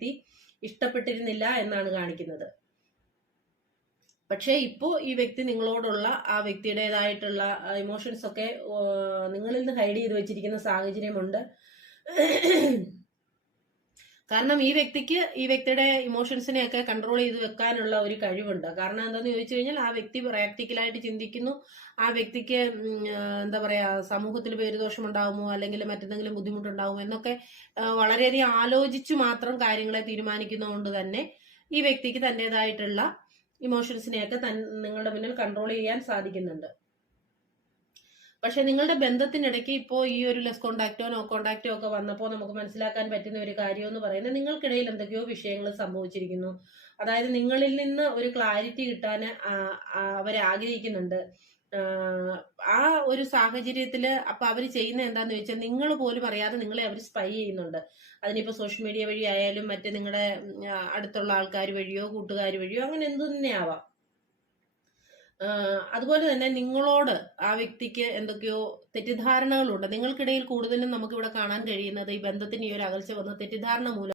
വ്യക്തി ഇഷ്ടപ്പെട്ടിരുന്നില്ല എന്നാണ് കാണിക്കുന്നത്. പക്ഷേ ഇപ്പോൾ ഈ വ്യക്തി നിങ്ങളോടുള്ള ആ വ്യക്തിയുടേതായിട്ടുള്ള ഇമോഷൻസ് ഒക്കെ നിങ്ങളിൽ നിന്ന് ഹൈഡ് ചെയ്ത് വെച്ചിരിക്കുന്ന സാഹചര്യമുണ്ട്. കാരണം ഈ വ്യക്തിക്ക് ഈ വ്യക്തിയുടെ ഇമോഷൻസിനെയൊക്കെ കൺട്രോൾ ചെയ്ത് വെക്കാനുള്ള ഒരു കഴിവുണ്ട്. കാരണം എന്താന്ന് ചോദിച്ചു കഴിഞ്ഞാൽ ആ വ്യക്തി പ്രാക്ടിക്കലായിട്ട് ചിന്തിക്കുന്നു. ആ വ്യക്തിക്ക് എന്താ പറയാ സമൂഹത്തിൽ പേരുദോഷം ഉണ്ടാകുമോ അല്ലെങ്കിൽ മറ്റെന്തെങ്കിലും ബുദ്ധിമുട്ടുണ്ടാകുമോ എന്നൊക്കെ വളരെയധികം ആലോചിച്ചു മാത്രം കാര്യങ്ങളെ തീരുമാനിക്കുന്നതുകൊണ്ട് തന്നെ ഈ വ്യക്തിക്ക് തന്റെതായിട്ടുള്ള ഇമോഷൻസിനെയൊക്കെ നിങ്ങളുടെ മുന്നിൽ കൺട്രോൾ ചെയ്യാൻ സാധിക്കുന്നുണ്ട്. പക്ഷെ നിങ്ങളുടെ ബന്ധത്തിനിടയ്ക്ക് ഇപ്പോൾ ഈ ഒരു ലെസ് കോണ്ടാക്റ്റോ നോ കോണ്ടാക്റ്റോ ഒക്കെ വന്നപ്പോൾ നമുക്ക് മനസ്സിലാക്കാൻ പറ്റുന്ന ഒരു കാര്യം എന്ന് പറയുന്നത് നിങ്ങൾക്കിടയിൽ എന്തൊക്കെയോ വിഷയങ്ങൾ സംഭവിച്ചിരിക്കുന്നു. അതായത് നിങ്ങളിൽ നിന്ന് ഒരു ക്ലാരിറ്റി കിട്ടാൻ അവർ ആഗ്രഹിക്കുന്നുണ്ട്. ആ, ഒരു സാഹചര്യത്തിൽ അപ്പൊ അവർ ചെയ്യുന്ന എന്താന്ന് വെച്ചാൽ നിങ്ങൾ പോലും അറിയാതെ നിങ്ങളെ അവർ സ്പൈ ചെയ്യുന്നുണ്ട്. അതിനിപ്പോ സോഷ്യൽ മീഡിയ വഴി ആയാലും മറ്റേ നിങ്ങളുടെ അടുത്തുള്ള ആൾക്കാർ വഴിയോ കൂട്ടുകാർ വഴിയോ അങ്ങനെ എന്തു തന്നെ ആവാം അതുപോലെ തന്നെ നിങ്ങളോട് ആ വ്യക്തിക്ക് എന്തൊക്കെയോ തെറ്റിദ്ധാരണകളുണ്ട്. നിങ്ങൾക്കിടയിൽ കൂടുതലും നമുക്കിവിടെ കാണാൻ കഴിയുന്നത് ഈ ബന്ധത്തിന് ഈ ഒരു അകൽച്ച വന്ന തെറ്റിദ്ധാരണ മൂലം